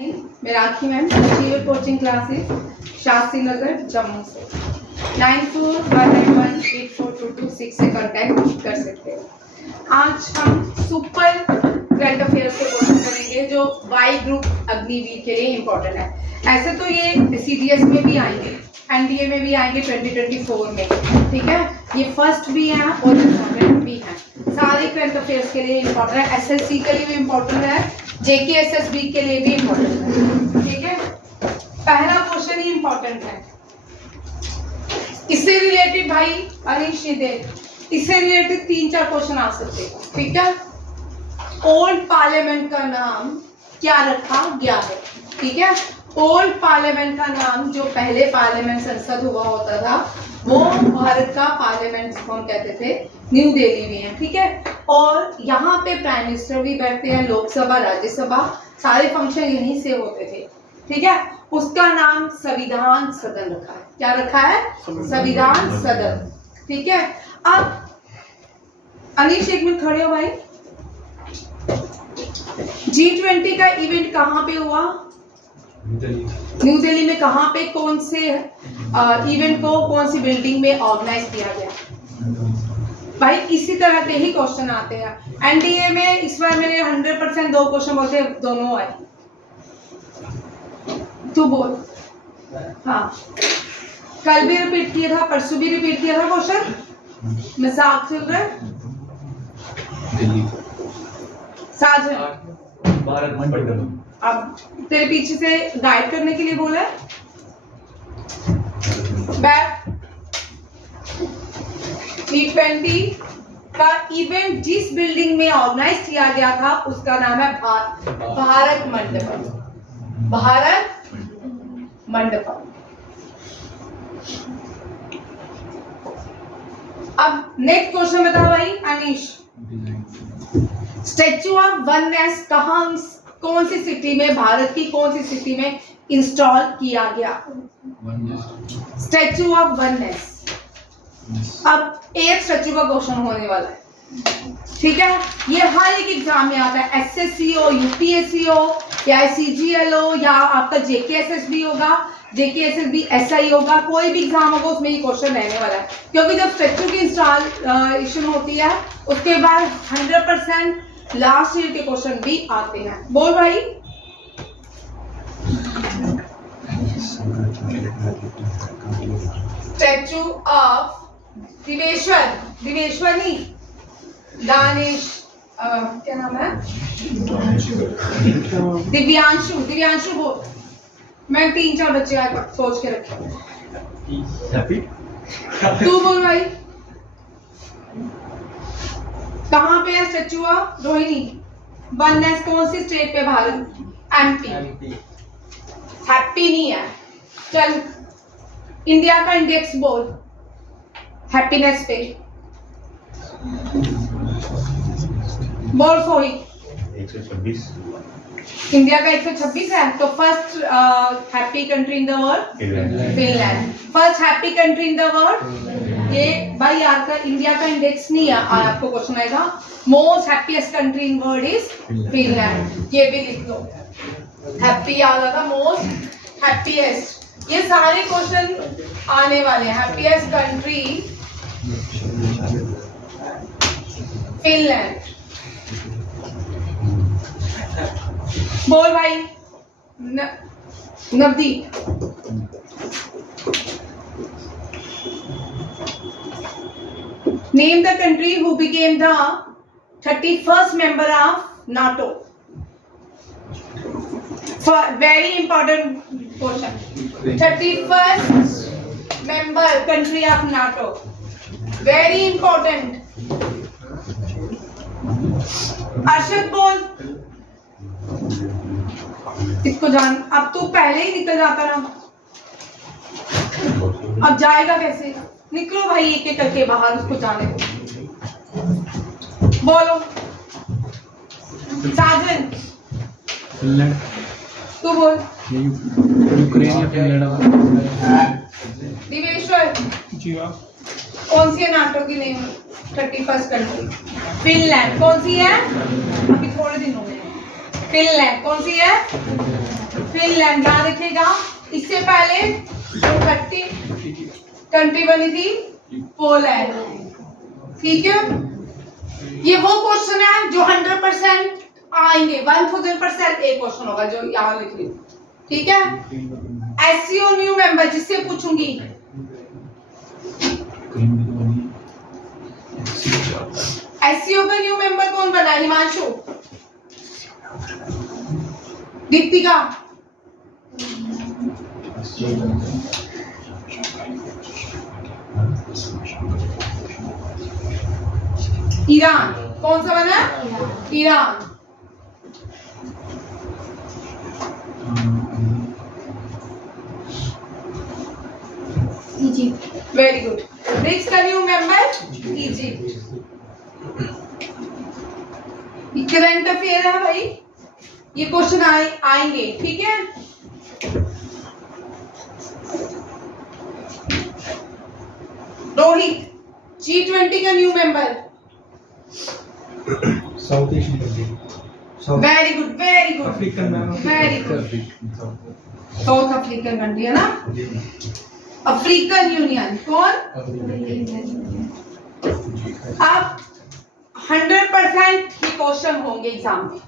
मेरा आखी ma'am achiever coaching classes Shastri Nagar Jammu से 9419184226 से कांटेक्ट कर सकते हैं। आज हम सुपर करंट अफेयर्स के क्वेश्चन करेंगे जो वाई ग्रुप अग्निवीर के लिए इम्पोर्टेंट है। ऐसे तो ये CDS में भी आएंगे, NDA में भी आएंगे 2024 में, ठीक है। ये फर्स्ट भी है और इम्पोर्टेंट भी है, सारे करंट अफेयर्स के लिए इम्पोर्टेंट है। SSC के लिए भी इम्पोर्टेंट है, JKSSB के लिए भी इम्पोर्टेंट है, ठीक है। पहला क्वेश्चन ही इम्पोर्टेंट है, इससे रिलेटेड भाई अनिश इससे रिलेटेड 3-4 क्वेश्चन आ सकते हैं, ठीक है। ओल्ड पार्लियामेंट का नाम क्या रखा गया है, ठीक है। ओल्ड पार्लियामेंट का नाम, जो पहले पार्लियामेंट संसद हुआ होता था, वो भारत का पार्लियामेंट हम कहते थे, न्यू दिल्ली में है, ठीक है। और यहाँ पे प्राइम मिनिस्टर भी बैठते हैं, लोकसभा राज्यसभा सारे फंक्शन यहीं से होते थे, ठीक है। उसका नाम संविधान सदन रखा है। क्या रखा है? संविधान सदन, ठीक है। अब अनिश एक मिनट खड़े हो भाई। G20 का इवेंट कहाँ पे हुआ? न्यू दिल्ली में। कहाँ पे, कौन से इवेंट को कौन सी बिल्डिंग में ऑर्गेनाइज किया गया? भाई इसी तरह के ही क्वेश्चन आते हैं। NDA में इस बार मैंने 100% 2 क्वेश्चन बोलते दोनों आए। तू बोल। हाँ, कल भी रिपीट किया था, परसों भी रिपीट किया था क्वेश्चन। मजाक चल रहा है? साजन भारत मंडल। अब तेरे पीछे से गाइड करने के लिए बोला है। बैक G20 का इवेंट जिस बिल्डिंग में ऑर्गेनाइज किया गया था उसका नाम है भारत मंडपम। भारत मंडपम। अब नेक्स्ट क्वेश्चन बताओ भाई अनीश। स्टैच्यू ऑफ वननेस कहाँ, कौन सी सिटी में, भारत की कौन सी सिटी में इंस्टॉल किया गया? Statue of oneness. अब एक स्टैच्यू का क्वेश्चन होने वाला है, ठीक है। ये हर एक एग्जाम में आता है, SSC हो, UPSC हो, या CGL हो, या आपका JKSSB होगा, JKSSB SI होगा, कोई भी एग्जाम होगा उसमें ये क्वेश्चन रहने वाला है। क्योंकि जब स्टैच्यू की इंस्टॉलेशन होती है उसके बाद 100% लास्ट ईयर के क्वेश्चन भी आते हैं। बोल भाई। स्टैच्यू ऑफ दिवेश्वरी दानिश क्या नाम है? दिव्यांशु बोल। मैं 3-4 बच्चे आज सोच के रखे। तू बोल भाई। कहाँ पे है स्टैच्यू ऑफ रोहिणी वननेस? कौन सी स्टेट पे? भारत। MP। हैप्पी नहीं है। चल इंडिया का इंडेक्स बोल हैप्पीनेस पे। बोल सोही। 126। इंडिया का 126 है। तो first happy country in the world Finland. First happy country in the world. ये भाई यार का इंडिया का इंडेक्स नहीं है, आपको क्वेश्चन आएगा। Most happiest country in world is Finland. ये भी लिख लो, हैप्पी याद आता, मोस्ट हैप्पीएस्ट। ये सारे क्वेश्चन आने वाले हैं। Happiest country Finland. बोल भाई Navdeep. Name the country who became the 31st member of NATO. For very important question. 31st member country of NATO. Very important. Arshad बोल। इसको जान, अब तू पहले ही निकल जाता ना, अब जाएगा कैसे? निकलो भाई एक एक करके बाहर, उसको जाने दो। बोलो साजन। तू बोल। यूक्रेन या फिनलैंड। दिवेश्वर कौन सी है नाटो की नेम? 31st country Finland. कौन सी है? अभी थोड़े दिन हो गए। फिनलैंड कौन सी है? फिनलैंड, याद रखिएगा। इससे पहले कंट्री बनी थी पोलैंड, ठीक है। ये वो क्वेश्चन है जो 100% आएंगे, 1000% एक क्वेश्चन होगा जो यहाँ लिख रही हूँ, ठीक है। एससीओ न्यू मेंबर जिससे पूछूंगी, एससीओ का न्यू मेंबर कौन बना? हिमांशु, दीपिका, ईरान, कौन सा बना? Iran. Egypt, very good. BRICS का new member Egypt. Current affair है भाई, ये क्वेश्चन आएंगे, ठीक है। रोहित, G20 का new member. South Asian country, very good, very good, African ma'am, very good. South African country है ना। अफ्रीकन यूनियन कौन? अब 100% ये क्वेश्चन होंगे एग्जाम में।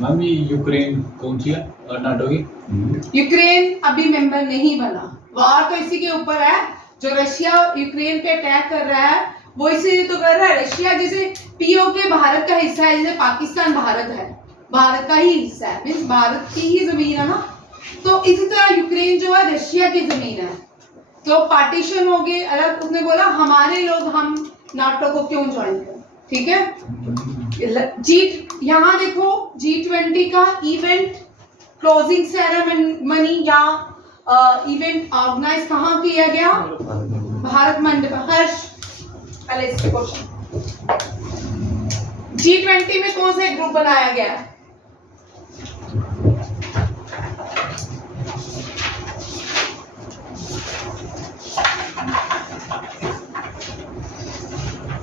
मैम ये यूक्रेन कौन सी है नाटो की? यूक्रेन अभी मेंबर नहीं बना। वार तो इसी के ऊपर है, जो रशिया यूक्रेन पे अटैक कर रहा है वो इसीलिए तो कर रहा है। रशिया जैसे पीओके भारत का हिस्सा है, जैसे पाकिस्तान भारत है, भारत का ही हिस्सा है, मीन्स भारत की ही जमीन है ना। तो इसी तरह यूक्रेन जो है रशिया की जमीन है, तो पार्टीशन हो गए अलग। उसने बोला हमारे लोग, हम नाटो को क्यों ज्वाइन करें, ठीक है। यहाँ देखो G20 का इवेंट क्लोजिंग सेरेमनी या इवेंट ऑर्गेनाइज कहाँ किया गया? भारत मंडप। हर्ष, पहले इसके क्वेश्चन, G20 में कौन सा ग्रुप बनाया गया?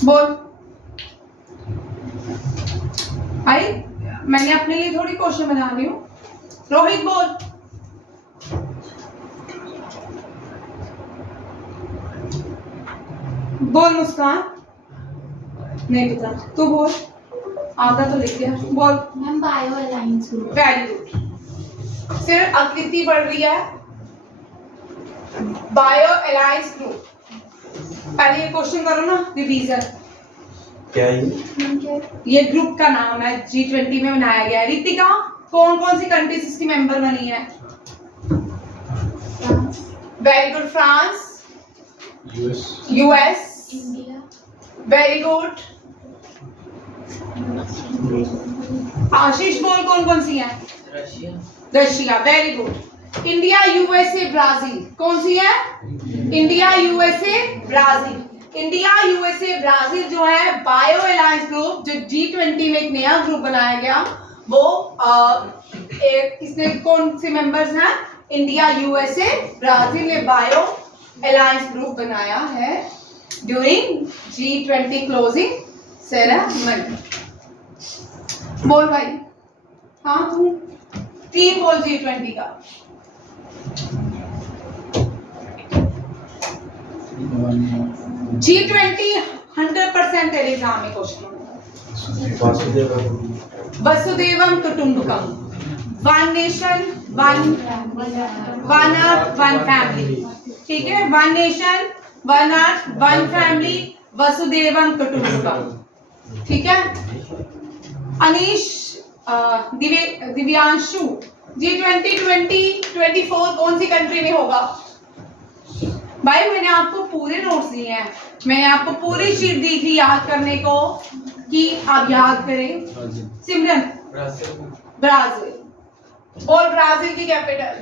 बोल भाई, मैंने अपने लिए थोड़ी क्वेश्चन बना रही हूँ। रोहित बोल। बोल मुस्कान, नहीं पता, तू बोल। आधा तो लिख दिया, बोल। Ma'am bio alliance group. Very good. सिर्फ आकृति पढ़ रही है। बायो अलायंस ग्रुप, पहले ये क्वेश्चन करो ना, रिवीजन। क्या है ये? मैम क्या? ये ग्रुप का नाम है, G20 में बनाया गया है। रितिका, कौन कौन सी कंट्रीज इसकी मेंबर बनी है? France, very good. France, US, India, very good. Ashish बोल, कौन कौन सी है? Russia, very good. India, USA, Brazil, कौन सी है? India, USA, Brazil. India, USA, Brazil जो है बायो अलायंस ग्रुप, जो G20 में एक नया ग्रुप बनाया गया, वो इसने कौन से मेंबर्स हैं? इंडिया, यूएसए, ब्राजील ने बायो अलायंस ग्रुप बनाया है ड्यूरिंग G20 क्लोजिंग सेरेमनी। बोल भाई। हाँ तू तीन बोल G20 का। G20 100% तेरे एग्जाम में क्वेश्चन होगा। वसुदेवम कुटुंबकम, one nation one earth one family, ठीक है। One nation one earth one family, वसुदेवम कुटुंबकम, ठीक है। अनीश, दिव्यांशु, G20 2024 कौन सी कंट्री में होगा? भाई मैंने आपको पूरे नोट्स दिए हैं, मैंने आपको पूरी शीट दी थी याद करने को कि आप याद करें। सिमरन, ब्राजील। और ब्राजील की कैपिटल?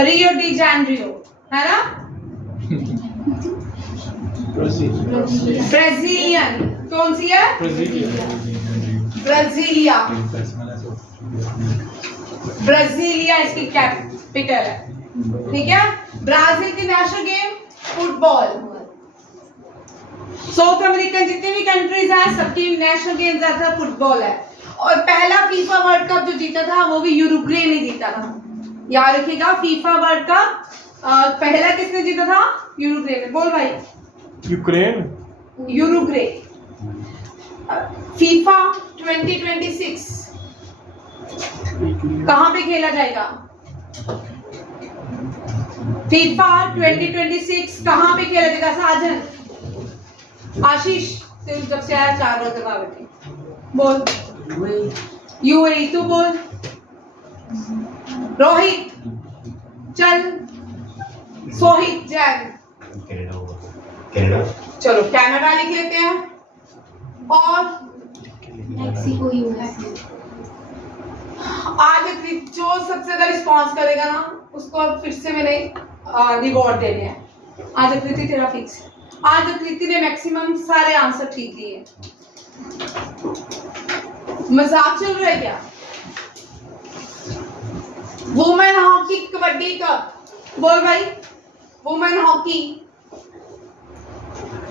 रियो डी जेनेरियो, है ना। ब्राजीलियन, कौन सी है? ब्राजीलिया, ब्राजीलिया इसकी कैपिटल है, ठीक है। ब्राजील की national game football. South American जितनी भी कंट्रीज हैं सबकी नेशनल गेम ज्यादा फुटबॉल है। और पहला फीफा वर्ल्ड कप जो जीता था वो भी यूरुग्वे ने जीता था। याद रखिएगा, फीफा वर्ल्ड कप पहला किसने जीता था? यूरुग्वे ने। बोल भाई। यूक्रेन। यूरुग्वे। फीफा 2026 कहां पे खेला जाएगा? फीफा 2026 कहां पे खेला जाएगा? साजन, आशीष, जब से आया 4 रोज लगा बैठे। बोल। यूएई। तू बोल। रोहित, चल। सोहित, जैन। कनाडा होगा। कनाडा। चलो कनाडा लिख लेते हैं। और मेक्सिको, यूएस। आज जो सबसे ज्यादा रिस्पॉन्स करेगा ना उसको अब फिर से मैंने रिवॉर्ड देने हैं। आज कृति तेरा फिक्स है। आज कृति ने मैक्सिमम सारे आंसर ठीक दिए। मजाक चल रहा है क्या? Women hockey kabaddi cup. बोल भाई। वुमेन हॉकी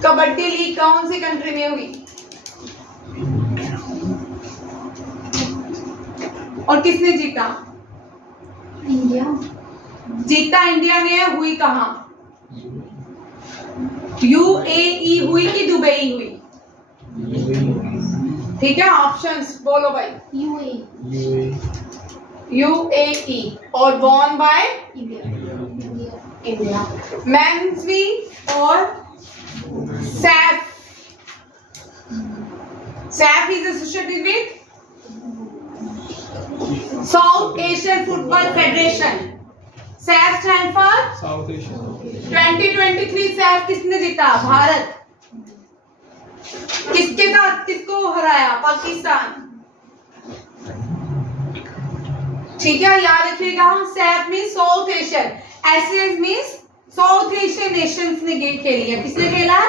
कबड्डी लीग कौन सी कंट्री में हुई? और किसने जीता? इंडिया। जीता इंडिया ने, हुई कहां? यूएई हुई कि दुबई हुई? ठीक है, ऑप्शंस बोलो भाई। यूएई। यूएई। और won by India. India. Men's भी और SAFF. SAFF is associated with South Asian Football Federation. SAFF stand for South Asia. 2023 SAFF किसने जीता? भारत। किसके साथ किसको हराया? पाकिस्तान। ठीक है, याद रखिएगा। Saif means south Asian, Asian means south Asian Nations ने गेम खेली है। किसने खेला?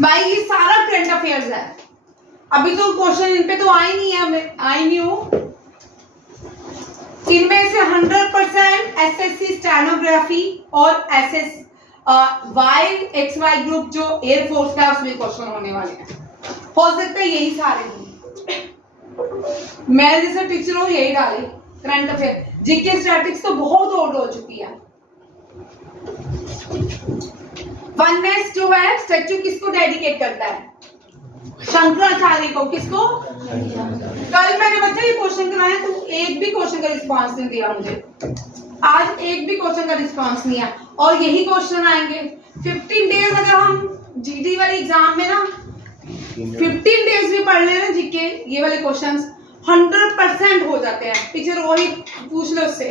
भाई ये सारा करंट अफेयर्स है। अभी तो क्वेश्चन इन पे तो आई नहीं है, आई नहीं हूं। इनमें से 100% एसएससी स्टेनोग्राफी और एसएस XY ग्रुप जो एयरफोर्स का उसमें क्वेश्चन होने वाले हैं। हो सकता है यही सारे हों। मैं जैसे टीचर हूँ यही डाली करंट अफेयर। जीके स्टैटिक्स तो बहुत ओल्ड हो चुकी है। वननेस जो है स्टैच्यू किसको डेडिकेट करता है? शंकराचार्य को। किसको? कल मैंने बच्चे ये क्वेश्चन कराया तो एक भी क्वेश्चन का रिस्पांस नहीं दिया मुझे। आज एक भी क्वेश्चन का रिस्पांस नहीं है और यही क्वेश्चन आएंगे। 15 डेज अगर हम जीडी वाले एग्जाम में ना 15 डेज भी पढ़ ले ना जीके ये वाले क्वेश्चंस 100% हो जाते हैं। टीचर वही पूछ लो उससे,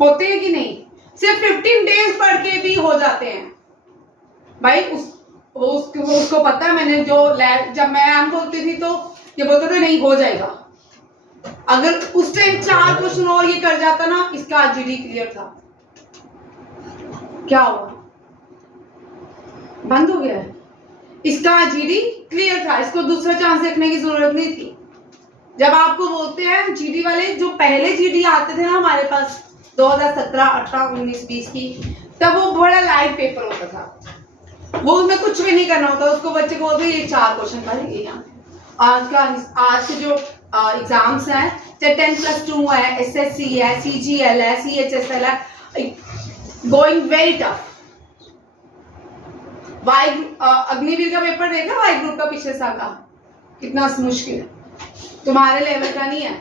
होते हैं कि नहीं? सिर्फ 15 डेज पढ़ के भी हो जाते हैं भाई। उसको पता है। मैंने जो जब मैम बोलती थी तो ये बोलते थे नहीं हो जाएगा। अगर उस टाइम 4 क्वेश्चन और ये कर जाता ना इसका जीडी क्लियर था। क्या हुआ? बंद हो गया है। इसका जीडी क्लियर था, इसको दूसरा चांस देखने की जरूरत नहीं थी। जब आपको बोलते हैं जीडी वाले जो पहले जीडी आते थे ना हमारे पास 2017, 18, 19, 20 की, तब वो बड़ा लाइट पेपर होता था। वो उसमें कुछ भी नहीं करना होता। उसको बच्चे को बोलते ये 4 क्वेश्चन भरेंगे। यहाँ आज के जो एग्जाम्स हैं, चाहे 10+2 है, एसएससी है, सीजीएल है, सीएचएसएल है, going very tough. Why Agniveer का पेपर देखा? वाई ग्रुप का पिछले साल का कितना मुश्किल है। तुम्हारे लेवल का नहीं है।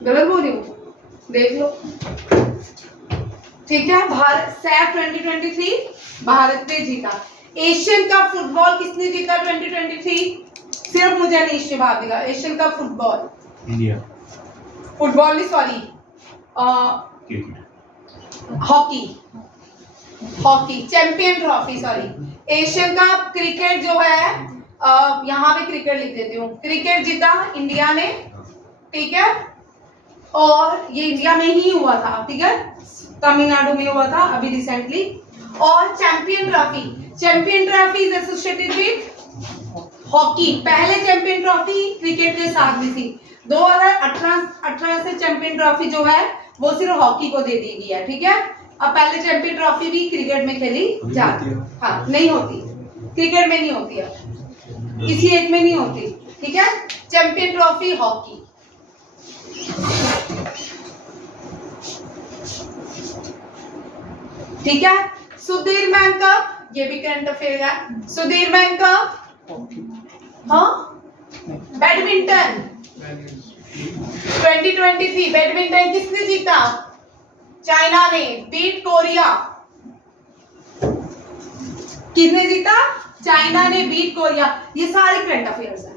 गलत बोल रही हूँ? देख लो। ठीक है। भारत सैफ 2023 भारत ने जीता। एशियन कप फुटबॉल किसने जीता 2023? सिर्फ मुझे अनीश जवाब देगा। Asian cup football India. Football नहीं, sorry, hockey. Hockey champion trophy, sorry. Asian cup cricket जो है यहाँ पे क्रिकेट लिख देती हूँ। क्रिकेट जीता इंडिया ने। ठीक है। और ये इंडिया में ही हुआ था। ठीक है, तमिलनाडु में हुआ था अभी रिसेंटली। और champion trophy is associated with hockey. पहले चैंपियन ट्रॉफी क्रिकेट के साथ भी थी। 2018 से चैंपियन ट्रॉफी जो है वो सिर्फ हॉकी को दे दी गई है। ठीक है। अब पहले चैंपियन ट्रॉफी भी क्रिकेट में खेली जाती है। हाँ, नहीं होती, क्रिकेट में नहीं होती है। किसी एक में नहीं होती, ठीक है। चैंपियन ट्रॉफी हॉकी, ठीक है। सुधीरमैन कप, ये भी करंट अफेयर है। सुधीरमैन कप, हाँ, बैडमिंटन 2023 बैडमिंटन किसने जीता? चाइना ने बीट कोरिया। किसने जीता? चाइना ने बीट कोरिया। ये सारे करंट अफेयर्स हैं,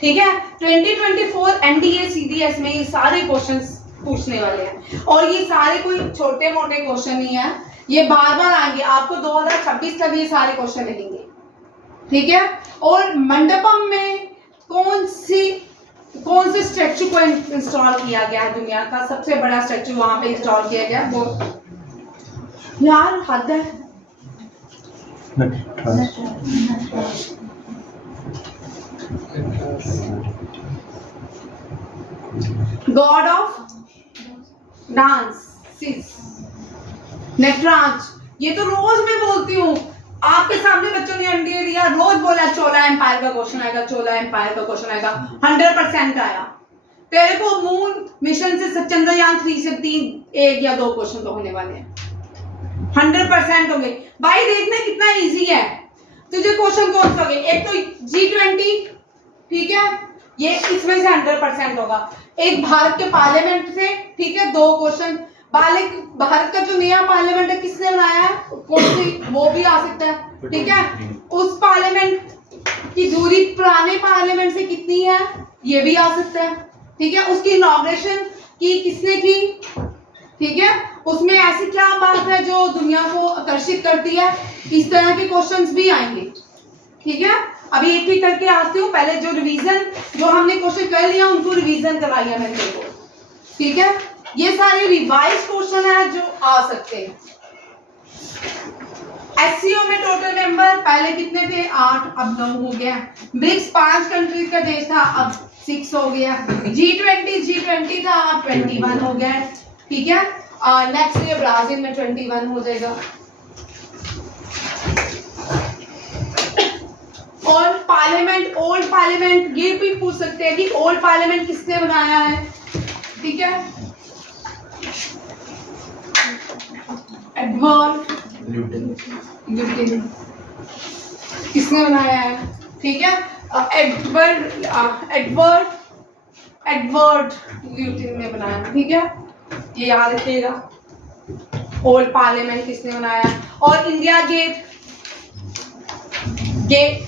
ठीक है। 2024 एनडीए सीडीएस में ये सारे क्वेश्चंस पूछने वाले हैं, और ये सारे कोई छोटे मोटे क्वेश्चन नहीं है, ये बार बार आएंगे आपको। 2026 तक ये सारे क्वेश्चन लगेंगे, ठीक है। और मंडपम में कौन से स्टैचू को इंस्टॉल किया गया है? दुनिया का सबसे बड़ा स्टैचू वहां पे इंस्टॉल किया गया, वो यार हद है। God of dance Nataraj. ये तो रोज मैं बोलती हूँ आपके सामने, बच्चों ने एनडीए दिया, रोज बोला चोला एम्पायर का क्वेश्चन आएगा, चोला एम्पायर का क्वेश्चन आएगा। 100% आया। तेरे को मून मिशन से चंद्रयान 3 से 3 1 या 2 क्वेश्चन तो होने वाले हैं, 100% होंगे भाई। देखना कितना इजी है। तुझे क्वेश्चन कौन सा होंगे? एक तो G20, ठीक है, ये इसमें से 100% होगा। एक भारत के पार्लियामेंट से, ठीक है, 2 क्वेश्चन। भारत का जो नया पार्लियामेंट है किसने बनाया है, कौन सी, वो भी आ सकता है, ठीक है। उस पार्लियामेंट की दूरी पुराने पार्लियामेंट से कितनी है, ये भी आ सकता है, ठीक है। उसकी इनॉग्रेशन की किसने की, ठीक है। उसमें ऐसी क्या बात है जो दुनिया को आकर्षित करती है, इस तरह के क्वेश्चंस भी आएंगे, ठीक है। अभी एक एक करके आती हूँ। पहले जो रिवीजन, जो हमने क्वेश्चन कर लिया उनको रिवीजन करवाइए मैंने देखो, ठीक है। ये सारे रिवाइज क्वेश्चन है जो आ सकते हैं। एससीओ में टोटल मेंबर पहले कितने थे? 8, अब 9 हो गया। ब्रिक्स 5 कंट्रीज का देश था, अब 6 हो गया। G20 था, अब 21 हो गया, ठीक है। नेक्स्ट ईयर ब्राजील में 21 हो जाएगा। और पार्लियामेंट, ओल्ड पार्लियामेंट, ये भी पूछ सकते हैं कि ओल्ड पार्लियामेंट किसने बनाया है, ठीक है। एडवर्ड न्यूटन किसने बनाया है, ठीक है। एडवर्ड न्यूटन ने बनाया, ठीक है, ये याद रखिएगा। ओल्ड पार्लियामेंट किसने बनाया? और इंडिया गेट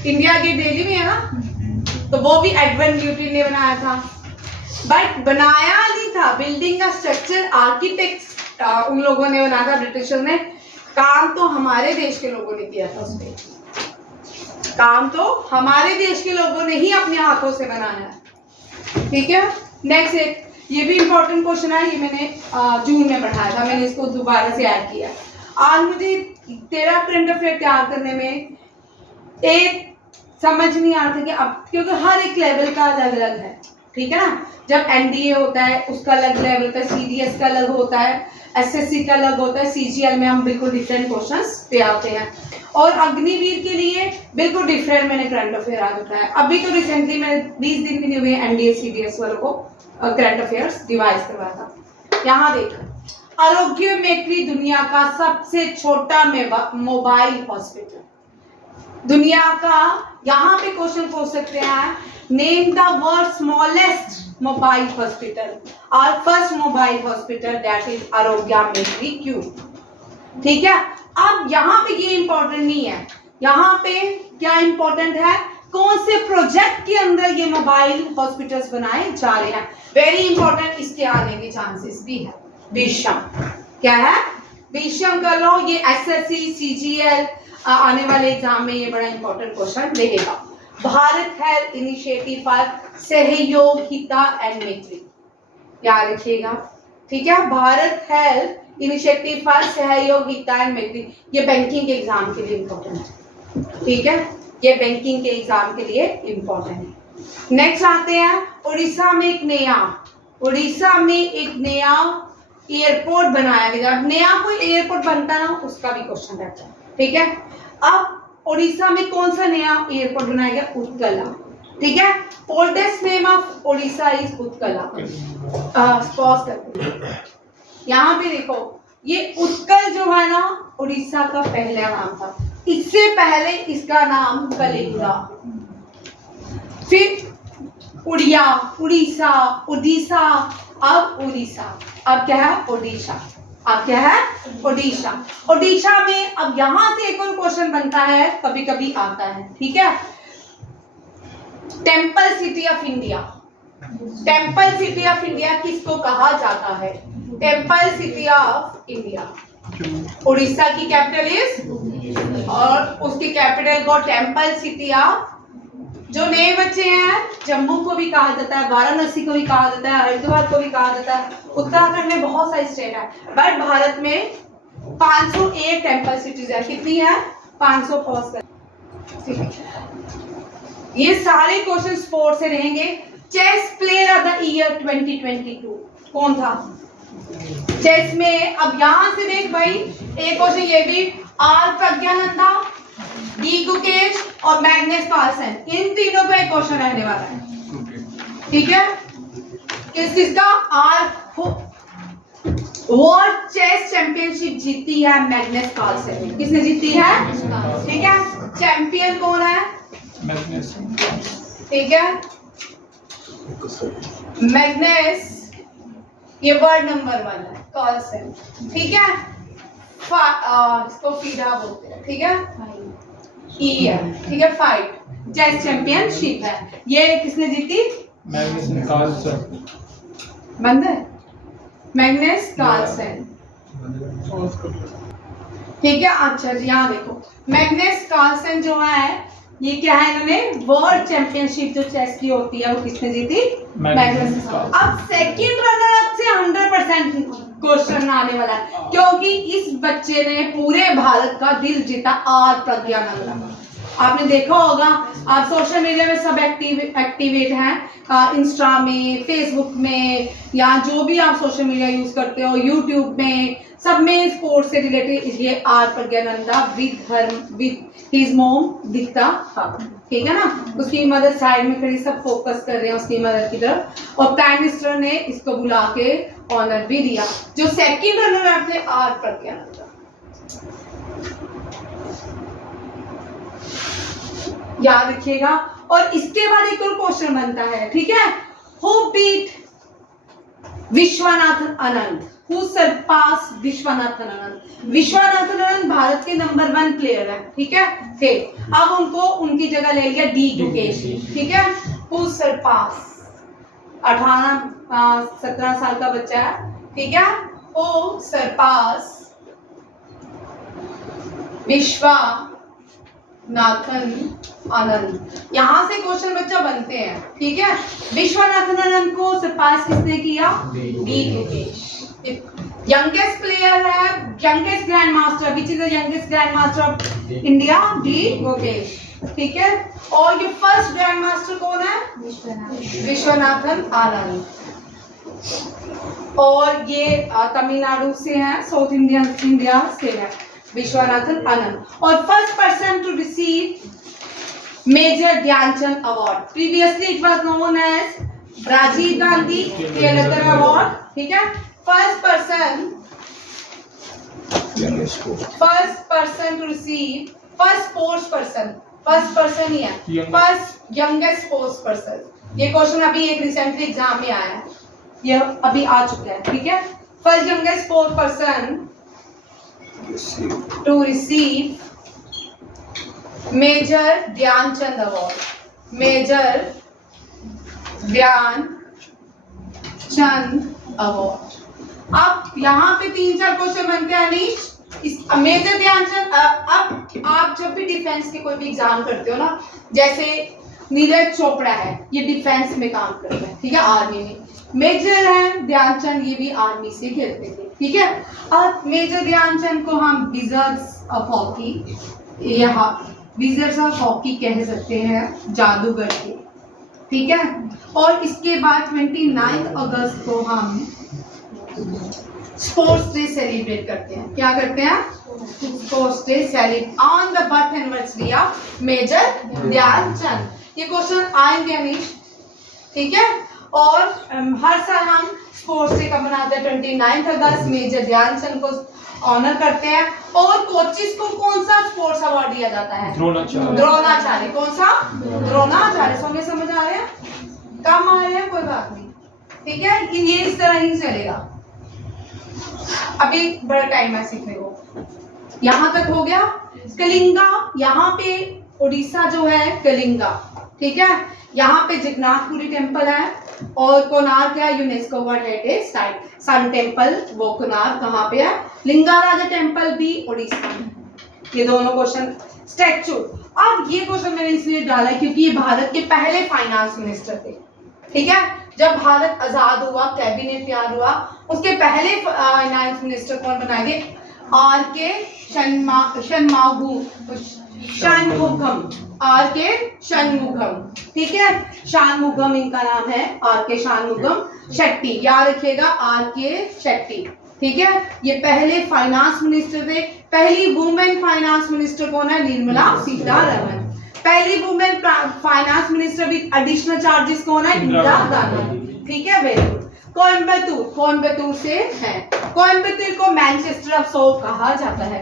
दिल्ली में है ना, तो वो भी एडवर्ड न्यूटन ने बनाया था। बट बनाया नहीं था, बिल्डिंग का स्ट्रक्चर आर्किटेक्ट उन लोगों ने बनाया था, ब्रिटिशर ने। काम तो हमारे देश के लोगों ने किया था उस पे, काम तो हमारे देश के लोगों ने ही अपने हाथों से बनाया है, ठीक है। नेक्स्ट एक ये भी इंपॉर्टेंट क्वेश्चन है, ये मैंने जून में पढ़ाया था, मैंने इसको दोबारा से ऐड किया। आज मुझे 13 करंट अफेयर तैयार करने में एक समझ नहीं आ रहा था कि अब, क्योंकि हर एक लेवल का अलग अलग है, ठीक है ना। जब एनडीए होता है उसका अलग लेवल का, सीडीएस का अलग होता है, एसएससी का अलग होता है, सीजीएल में हम बिल्कुल डिफरेंट क्वेश्चंस तैयार होते हैं। और अग्निवीर के लिए बिल्कुल डिफरेंट मैंने करंट अफेयर आज उठाया। अभी तो रिसेंटली मैं 20 दिन भी नहीं हुए एनडीए सीडीएस वालों को करंट अफेयर्स रिवाइज करवाया था। यहाँ देखो, आरोग्य मेत्री दुनिया का सबसे छोटा मोबाइल हॉस्पिटल, दुनिया का, यहाँ पे क्वेश्चन पूछ सकते हैं, name the world smallest mobile hospital और first mobile hospital, that is Arogya Maitri Q, ठीक है। अब यहाँ पे ये इंपॉर्टेंट नहीं है, यहाँ पे क्या इंपॉर्टेंट है, कौन से प्रोजेक्ट के अंदर ये मोबाइल हॉस्पिटल्स बनाए जा रहे हैं, वेरी इंपॉर्टेंट, इसके आने के चांसेस भी है। विषम क्या है, विषम कर लो, ये एसएससी सीजीएल आने वाले एग्जाम में ये बड़ा इंपॉर्टेंट क्वेश्चन रहेगा। Bharat health initiative for सहयोगिता and मैत्री, याद रखिएगा, ठीक है। Bharat health initiative for सहयोगिता and मैत्री, ये बैंकिंग के एग्जाम के लिए इंपॉर्टेंट है, ठीक है, ये बैंकिंग के एग्जाम के लिए इंपॉर्टेंट है। नेक्स्ट आते हैं, उड़ीसा में एक नया एयरपोर्ट बनाया गया। अब नया कोई एयरपोर्ट बनता ना, उसका भी क्वेश्चन रहता है, ठीक है। अब उड़ीसा में कौन सा नया एयरपोर्ट बनाया गया? उत्कला। ठीक है, oldest name of Orissa is Utkala. Pause करते, यहाँ पे देखो, ये उत्कल जो है ना उड़ीसा का पहला नाम था, इससे पहले इसका नाम कलिंगा, फिर उड़िया, उड़ीसा, ओडिशा, अब उड़ीसा, अब क्या है? ओडिशा। अब क्या है? ओडिशा। ओडिशा में अब यहां से एक और क्वेश्चन बनता है, कभी कभी आता है। ठीक है, temple city of India. Temple city of India किसको कहा जाता है? Temple city of India. Orissa की कैपिटल इज, और उसकी कैपिटल को टेम्पल सिटी ऑफ, जो नए बच्चे हैं, जम्मू को भी कहा जाता है, वाराणसी को भी कहा जाता है, हरिद्वार को भी कहा जाता है। उत्तराखंड में बहुत सारी स्टेट है, बट भारत में 501 टेम्पल सिटीज है। कितनी है? 500। ठीक है, ये सारे क्वेश्चन स्पोर्ट्स से रहेंगे। Chess player of the year 2022 कौन था? चेस में अब यहां से देख भाई, एक क्वेश्चन ये भी, आर प्रज्ञानंदा, डी गुकेश और मैग्नस कार्लसन, इन तीनों पे एक क्वेश्चन रहने वाला है। ठीक है, किसका? आर वर्ल्ड चेस चैंपियनशिप जीती है मैग्नस कार्लसन ने। किसने जीती है? ठीक है, चैंपियन कौन है? मैग्नस। ठीक है, मैग्नस, ये वर्ड नंबर 1 है, कार्लसन। ठीक है, इसको फीडा बोलते हैं। ठीक है, ई है। ठीक है, फाइट चेस चैंपियनशिप है, ये किसने जीती? Magnus Carlsen. बंद है, मैग्नस कार्लसन। ठीक है, अच्छा जी, यहाँ देखो, मैग्नस कार्लसन जो है, ये क्या है, इन्होंने वर्ल्ड चैंपियनशिप जो चेस की होती है, वो किसने जीती? मैग्नस। अब सेकंड रनर अप से 100% क्वेश्चन आने वाला है, क्योंकि इस बच्चे ने पूरे भारत का दिल जीता, आर प्रज्ञानंदा। आपने देखा होगा, आप सोशल मीडिया में सब एक्टिवेट हैं, इंस्टा में, फेसबुक में, या जो भी आप सोशल मीडिया यूज करते हो, यूट्यूब में, सब में स्पोर्ट्स से रिलेटेड ये R Praggnanandhaa with his mom Deepta Thakur. ठीक है ना, उसकी मदर साइड में खड़ी, सब फोकस कर रहे हैं उसकी मदर की तरफ, और प्राइम मिनिस्टर ने इसको बुला के ऑनर भी दिया। जो सेकंड रनर अप थे, आर प्रज्ञानंदा। याद रखिएगा। और इसके बाद एक और क्वेश्चन बनता है, ठीक है, who beat Viswanathan Anand? Who surpass Viswanathan Anand? Viswanathan Anand Bharat के नंबर 1 प्लेयर है। ठीक है, थे, अब उनको उनकी जगह ले लिया डी गुकेश। ठीक है, हु सरपास, 17 साल का बच्चा है। ठीक है, हु सरपास विश्वनाथन आनंद। यहां से क्वेश्चन बच्चा बनते हैं। ठीक है, विश्वनाथन आनंद को सरपास किसने किया? डी गुकेश। यंगेस्ट प्लेयर है, youngest grand master, which is the youngest grand master of India? D Gukesh. ठीक है, और ये फर्स्ट ग्रैंड मास्टर कौन है? विश्वनाथन आनंद। और ये तमिलनाडु से है, साउथ इंडिया से है, विश्वनाथन आनंद। और first person to receive major Dhyanchand award, previously it was known as Rajiv Gandhi Khel Ratna award. ठीक है, first person to receive, first sports person ही है, फर्स्ट यंगेस्ट स्पोर्ट्स पर्सन। ये क्वेश्चन अभी एक रिसेंटली एग्जाम में आया है, ये अभी आ चुका है। ठीक है, first youngest sports person to receive Major Dhyanchand award, major Dhyanchand award. अब यहाँ पे 3-4 क्वेश्चन बनते हैं अनीश। इस मेजर ध्यानचंद, अब आप जब भी डिफेंस के कोई भी एग्जाम करते हो ना, जैसे नीरज चोपड़ा है, ये डिफेंस में काम करता है। ठीक है, आर्मी में। मेजर है ध्यानचंद, ये भी आर्मी से खेलते थे। ठीक है, अब मेजर ध्यानचंद को हम विजर्ड्स ऑफ हॉकी, यहाँ विजर्ड्स ऑफ हॉकी कह सकते हैं, जादूगर के। ठीक है, और इसके बाद 29 अगस्त को हम स्पोर्ट्स डे सेलिब्रेट करते हैं। क्या करते हैं? postage salute on the birth anniversary of major Dhyanchand. ये क्वेश्चन आएंगे अनीश, ठीक है। और हर साल हम स्पोर्ट्स डे कब मनाते हैं? 29 अगस्त, मेजर ध्यानचंद को ऑनर करते हैं। और कोचिस को कौन सा स्पोर्ट्स अवार्ड दिया जाता है? द्रोणाचार्य। द्रोणाचार्य। कौन सा? द्रोणाचार्य। समझ आ रहे हैं? कम आ रहे हैं? कोई बात नहीं, ठीक है। ये इस तरह ही चलेगा। अभी बड़ा टाइम है सीखने को। यहाँ तक हो गया। कलिंगा, यहाँ पे उड़ीसा जो है कलिंगा, ठीक है। यहाँ पे जगन्नाथपुरी टेम्पल है और कोणार्क है UNESCO world heritage site. Sun temple वो कोणार्क कहाँ पे है? लिंगाराजा टेम्पल भी उड़ीसा में। ये दोनों क्वेश्चन। स्टैचू, अब ये क्वेश्चन मैंने इसलिए डाला क्योंकि ये भारत के पहले फाइनेंस मिनिस्टर थे, ठीक है। जब भारत आजाद हुआ, कैबिनेट तैयार हुआ, उसके पहले फाइनेंस मिनिस्टर कौन बनाए गए? आर के षणमुगम, ठीक है। षणमुगम इनका नाम है, आर के षणमुगम शेट्टी, याद रखिएगा, आर के शेट्टी, ठीक है। ये पहले फाइनेंस मिनिस्टर थे। पहली वुमेन फाइनेंस मिनिस्टर कौन है? निर्मला सीतारमण। पहली women finance minister with additional charges कौन है? इंदिरा गांधी, ठीक है। Very good. कोयम्बटूर से है। कोयम्बटूर को मैनचेस्टर ऑफ सोल कहा जाता है।